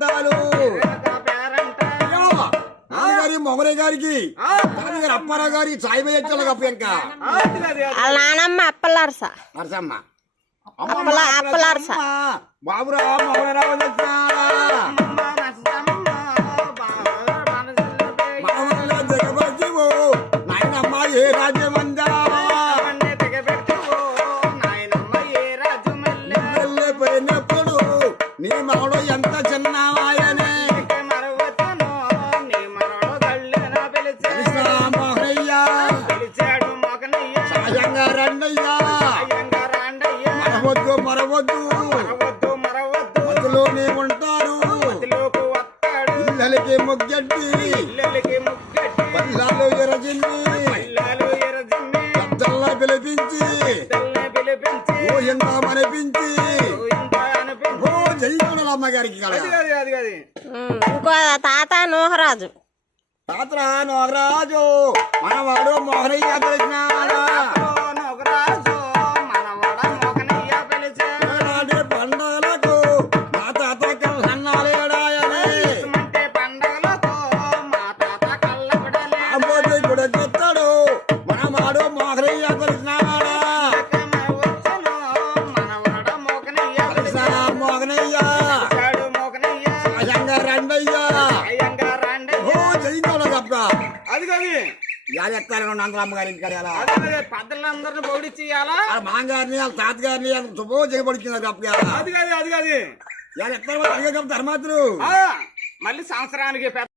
పేరంటాలు మొగలయ్య గారికి అప్పారావు గారికి సాయి వేయచ్చాలి కప్పు ఇంకా వాళ్ళ నానమ్మ అప్పలారస నరసమ్మ అప్పలారస బాబురా మొగలరావు జగబో నాయనమ్మ ఏ రాజ్యమందా పోయినప్పుడు నీ మనలో ఎంత చిన్నవాయనే సహజంగా రండయ్యా మరవద్దు మధ్యలోనే ఉంటారు ఇళ్ళకి ముగ్గడ్డి పల్లాలు ఎరజింది పెద్దల్లా పిలిపించి ఓ ఎంత మనిపించి ఓ జయించాలి అమ్మగారికి ఇంకో తాత నోహరాజు తాతరా నోగరాజు మనవాడు మోహనయ్య తెలిసినాడా పండగలకు మా తాత కళ్ళన్నాలేడాయనే కూడా చెప్తాడు మనవాడు మోహనయ్య తెలిసినాడా మోహనయ్య సహజంగా రండయ్యా అది కాదు ఎత్తారు అందరమ్మగారి ఇంటికాడ పెద్దలందరిని పొడి చేయాలా మాంగారిని వాళ్ళ తాతగారిని శుభో చేయబడుతున్నారు అది కాదు ఎత్తారు ధర్మాతులు మళ్ళీ సంవత్సరానికి